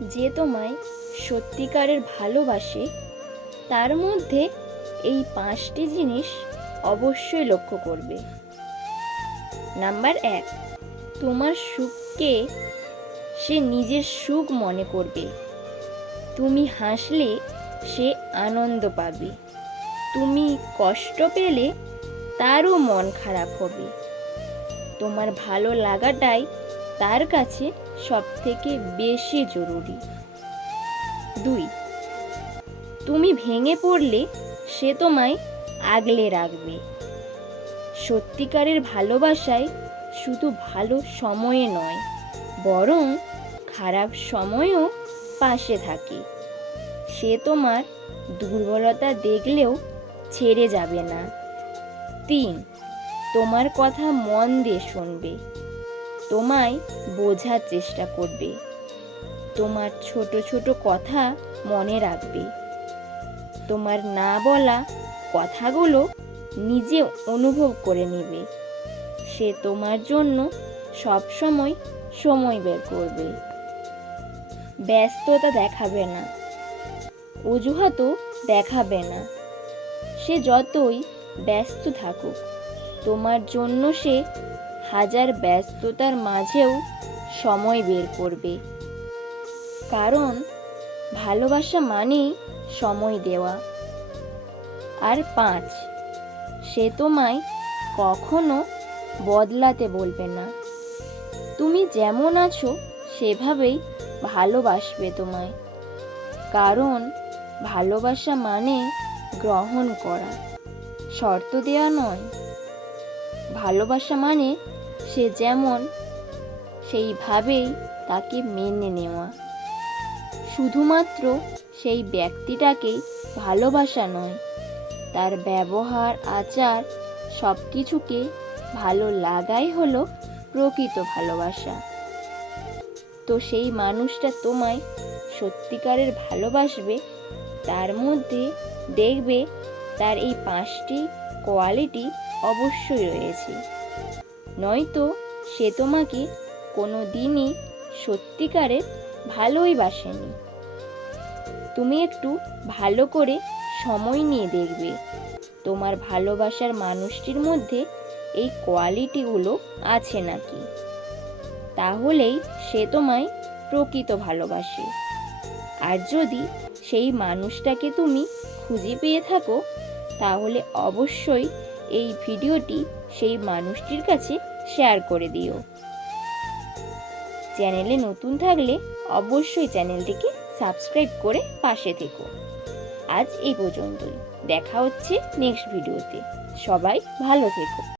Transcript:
যে তোমায় সত্যিকারের ভালোবাসে, তার মধ্যে এই পাঁচটি জিনিস অবশ্যই লক্ষ্য করবে। নাম্বার এক, তোমার সুখকে সে নিজের সুখ মনে করবে। তুমি হাসলে সে আনন্দ পাবে। তুমি কষ্ট পেলে তারও মন খারাপ হবে। তোমার ভালো লাগাটাই তার কাছে সব থেকে বেশি জরুরি। দুই, তুমি ভেঙে পড়লে সে তোমায় আগলে রাখবে। সত্যিকারের ভালোবাসায় শুধু ভালো সময়ে নয়, বরং খারাপ সময়েও পাশে থাকে। সে তোমার দুর্বলতা দেখলেও ছেড়ে যাবে না। তিন, তোমার কথা মন দিয়ে শুনবে। তোমায় বোঝার চেষ্টা করবে। তোমার ছোট ছোট কথা মনে রাখবে। তোমার না বলা কথাগুলো নিজে অনুভব করে নেবে। সে তোমার জন্য সব সময় সময় বের করবে। ব্যস্ততা দেখাবে না। অজুহাতও দেখাবে না। সে যতই ব্যস্ত থাকুক, তোমার জন্য সে হাজার ব্যস্ততার মাঝেও সময় বের করবে। কারণ ভালোবাসা মানেই সময় দেওয়া। আর পাঁচ, সে তোমায় কখনো বদলাতে বলবে না। তুমি যেমন আছো, সেভাবেই ভালোবাসবে তোমায়। কারণ ভালোবাসা মানে গ্রহণ করা। শর্ত দেওয়া নয়। ভালোবাসা মানে সে যেমন, সেইভাবেই তাকে মেনে নেওয়া। শুধুমাত্র সেই ব্যক্তিটাকেই ভালোবাসা নয়, তার ব্যবহার, আচার সব কিছুকে ভালো লাগাই হলো প্রকৃত ভালোবাসা। তো সেই মানুষটা তোমায় সত্যিকারের ভালোবাসবে, তার মধ্যে দেখবে তার এই পাঁচটি কোয়ালিটি অবশ্যই রয়েছে। নয়তো সে তোমাকে কোনো দিনই সত্যিকারের ভালোই বাসেনি। তুমি একটু ভালো করে সময় নিয়ে দেখবে। তোমার ভালোবাসার মানুষটির মধ্যে এই কোয়ালিটিগুলো আছে নাকি? তাহলেই সে তোমায় প্রকৃত ভালোবাসে। আর যদি সেই মানুষটাকে তুমি খুঁজে পেয়ে থাকো, তাহলে অবশ্যই এই ভিডিওটি সেই মানুষটির কাছে শেয়ার করে দিও। চ্যানেলে নতুন থাকলে অবশ্যই চ্যানেলটিকে সাবস্ক্রাইব করে পাশে থেকো। আজ এই পর্যন্তই। দেখা হচ্ছে নেক্সট ভিডিওতে। সবাই ভালো থেকো।